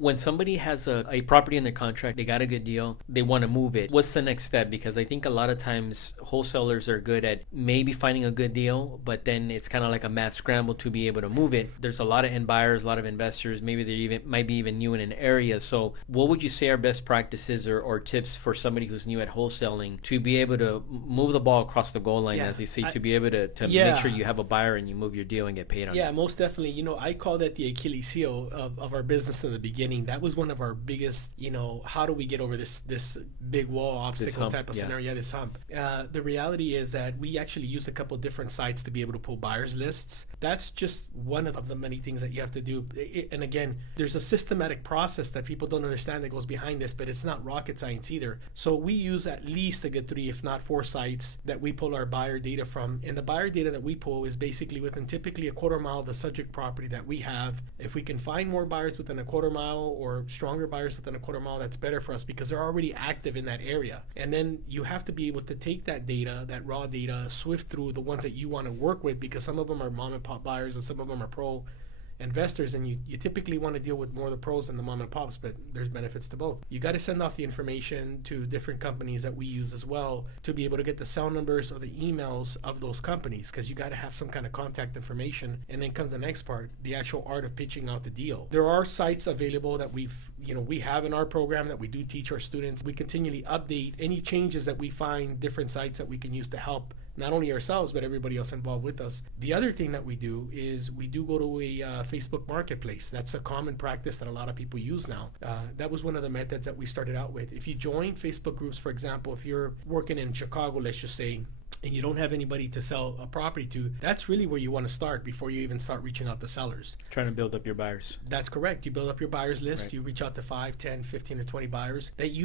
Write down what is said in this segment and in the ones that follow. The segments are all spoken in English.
When somebody has a property in their contract, they got a good deal, they want to move it, what's the next step? Because I think a lot of times wholesalers are good at maybe finding a good deal, but then it's kind of like a mad scramble to be able to move it. There's a lot of end buyers, a lot of investors, maybe they even might be even new in an area. So what would you say are best practices or tips for somebody who's new at wholesaling to be able to move the ball across the goal line, as they say, to be able to make sure you have a buyer and you move your deal and get paid on it? Yeah, most definitely. I call that the Achilles heel of our business in the beginning. That was one of our biggest, how do we get over this big wall obstacle type of scenario, this hump. The reality is that we actually use a couple different sites to be able to pull buyers lists. That's just one of the many things that you have to do. And again, there's a systematic process that people don't understand that goes behind this, but it's not rocket science either. So we use at least a good 3, if not 4 sites that we pull our buyer data from. And the buyer data that we pull is basically within typically a quarter mile of the subject property that we have. If we can find more buyers within a quarter mile or stronger buyers within a quarter mile, that's better for us because they're already active in that area. And then you have to be able to take that data, that raw data, swift through the ones that you want to work with, because some of them are mom and pop buyers and some of them are pro investors, and you typically want to deal with more of the pros than the mom and pops, but there's benefits to both. You got to send off the information to different companies that we use as well to be able to get the cell numbers or the emails of those companies, because you got to have some kind of contact information. And then comes the next part, the actual art of pitching out the deal. There are sites available that we have in our program that we do teach our students. We continually update any changes that we find, different sites that we can use to help not only ourselves, but everybody else involved with us. The other thing that we do is we do go to a Facebook marketplace. That's a common practice that a lot of people use now. That was one of the methods that we started out with. If you join Facebook groups, for example, if you're working in Chicago, let's just say, and you don't have anybody to sell a property to, that's really where you want to start before you even start reaching out to sellers. Trying to build up your buyers. That's correct. You build up your buyers list. Right. You reach out to 5, 10, 15, or 20 buyers that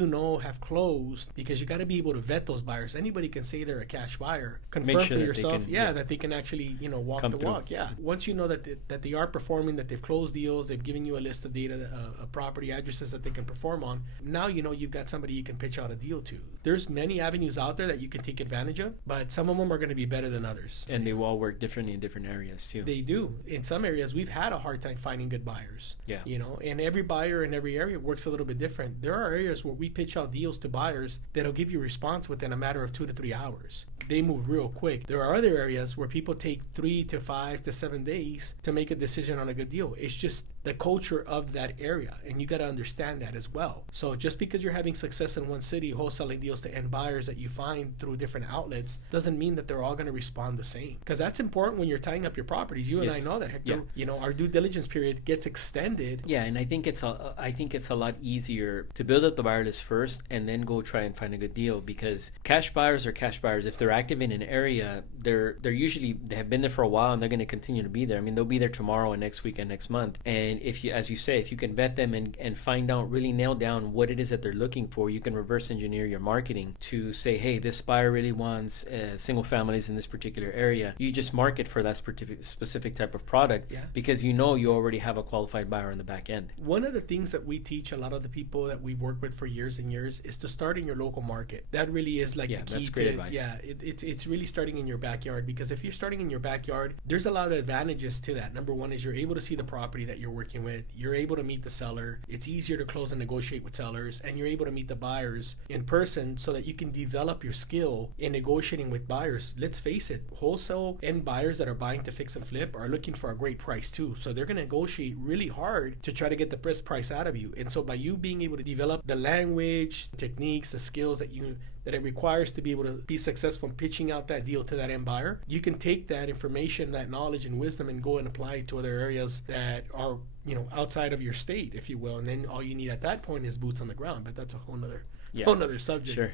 have closed, because you got to be able to vet those buyers. Anybody can say they're a cash buyer. Confirm for yourself, that they can actually, walk the walk. Yeah. Once you know that they are performing, that they've closed deals, they've given you a list of data, property addresses that they can perform on. Now you've got somebody you can pitch out a deal to. There's many avenues out there that you can take advantage of, but some of them are going to be better than others. And they all work differently in different areas too. They do. In some areas, we've had a hard time finding good buyers. Yeah. And every buyer in every area works a little bit different. There are areas where we pitch out deals to buyers that'll give you a response within a matter of 2 to 3 hours. They move real quick. There are other areas where people take 3 to 5 to 7 days to make a decision on a good deal. It's just the culture of that area, and you got to understand that as well. So just because you're having success in one city wholesaling deals to end buyers that you find through different outlets doesn't mean that they're all going to respond the same, because that's important when you're tying up your properties. You and I know that, Hector. Yeah. Our due diligence period gets extended. Yeah, and I think it's a lot easier to build up the buyer list first and then go try and find a good deal, because cash buyers are cash buyers. If they're active in an area, they're usually, they have been there for a while and they're going to continue to be there. I mean, they'll be there tomorrow and next week and next month. And if you, as you say, if you can vet them and find out, really nail down what it is that they're looking for, you can reverse engineer your marketing to say, hey, this buyer really wants single families in this particular area. You just market for that specific type of product, because you already have a qualified buyer on the back end. One of the things that we teach a lot of the people that we've worked with for years and years is to start in your local market. That really is like the key. That's great advice. Yeah, it's really starting in your backyard, because if you're starting in your backyard, there's a lot of advantages to that. Number one is you're able to see the property that you're working with. You're able to meet the seller. It's easier to close and negotiate with sellers, and you're able to meet the buyers in person so that you can develop your skill in negotiating with buyers. Let's face it, wholesale and buyers that are buying to fix and flip are looking for a great price too. So they're going to negotiate really hard to try to get the best price out of you. And so by you being able to develop the language, techniques, the skills that it requires to be able to be successful in pitching out that deal to that end buyer, you can take that information, that knowledge and wisdom, and go and apply it to other areas that are, outside of your state, if you will. And then all you need at that point is boots on the ground. But that's a whole nother subject. Sure.